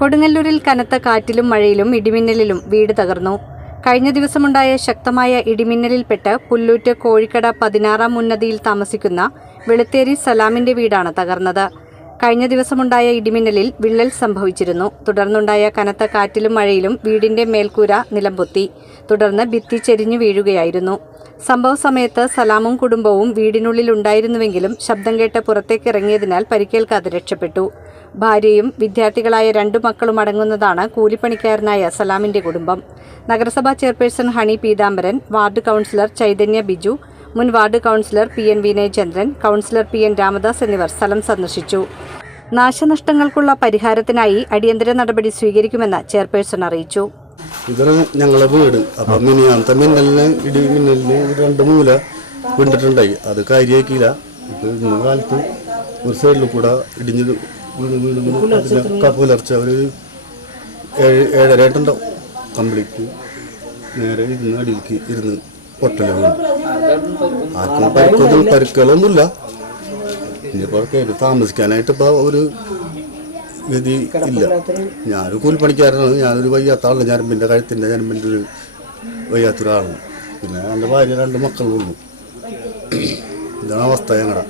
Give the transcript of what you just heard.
കൊടുങ്ങല്ലൂരിൽ കനത്ത കാറ്റിലും മഴയിലും ഇടിമിന്നലിലും വീട് തകർന്നു. കഴിഞ്ഞ ദിവസമുണ്ടായ ശക്തമായ ഇടിമിന്നലിൽപ്പെട്ട് പുല്ലൂറ്റ് കോഴിക്കട 16-ാം ഉന്നതിയിൽ താമസിക്കുന്ന വെളുത്തേരി സലാമിന്റെ വീടാണ് തകർന്നത്. കഴിഞ്ഞ ദിവസമുണ്ടായ ഇടിമിന്നലിൽ വിള്ളൽ സംഭവിച്ചിരുന്നു. തുടർന്നുണ്ടായ കനത്ത കാറ്റിലും മഴയിലും വീടിന്റെ മേൽക്കൂര നിലംപൊത്തി. തുടർന്ന് ഭിത്തി ചെരിഞ്ഞു വീഴുകയായിരുന്നു. സംഭവ സമയത്ത് സലാമും കുടുംബവും വീടിനുള്ളിലുണ്ടായിരുന്നുവെങ്കിലും ശബ്ദം കേട്ട് പുറത്തേക്കിറങ്ങിയതിനാൽ പരിക്കേൽക്കാതെ രക്ഷപ്പെട്ടു. ഭാര്യയും വിദ്യാർത്ഥികളായ 2 മക്കളും അടങ്ങുന്നതാണ് കൂലിപ്പണിക്കാരനായ സലാമിന്റെ കുടുംബം. നഗരസഭാ chairperson Honey Peethambaran, ward councillor Chaitanya Biju, മുൻ ward councillor PN Vinayachandran, councillor PN Ramadas എന്നിവർ സ്ഥലം സന്ദർശിച്ചു. നാശനഷ്ടങ്ങൾക്കുള്ള പരിഹാരത്തിനായി അടിയന്തര നടപടി സ്വീകരിക്കുമെന്ന് ചെയർപേഴ്സൺ അറിയിച്ചു. ഇതാണ് ഞങ്ങളെ വീട്. അപ്പം മിനിയാന്നത്തെ ഇടിമിന്നലിന് 2 മൂല വീണ്ടിട്ടുണ്ടായി. അത് കാര്യമാക്കിയില്ല. ഇപ്പം ഇന്ന കാലത്ത് ഒരു സൈഡിൽ കൂടെ ഇടിഞ്ഞ് പുലർച്ചെ ഒരു 7:30 ഉണ്ടാവും. കംപ്ലീറ്റ് നേരെ ഇരുന്ന് അടിയിലേക്ക് ഇരുന്ന് പൊട്ടല വീണ്. ആർക്കും പരിക്കുകളൊന്നുമില്ല. ഇനിയിപ്പോൾ കയറി താമസിക്കാനായിട്ട് ഇപ്പോൾ ഒരു ഗതി ഇല്ല. ഞാനൊരു കൂലിപ്പണിക്കാരനാണ്. ഞാനൊരു വയ്യാത്ത ആളാണ്. ഞരമ്പിൻ്റെ കഴുത്തിൻ്റെ ഒരു വയ്യാത്തൊരാളാണ്. പിന്നെ എൻ്റെ ഭാര്യ 2 മക്കളുള്ളൂ. ഇതാണ് അവസ്ഥ ഞങ്ങളുടെ.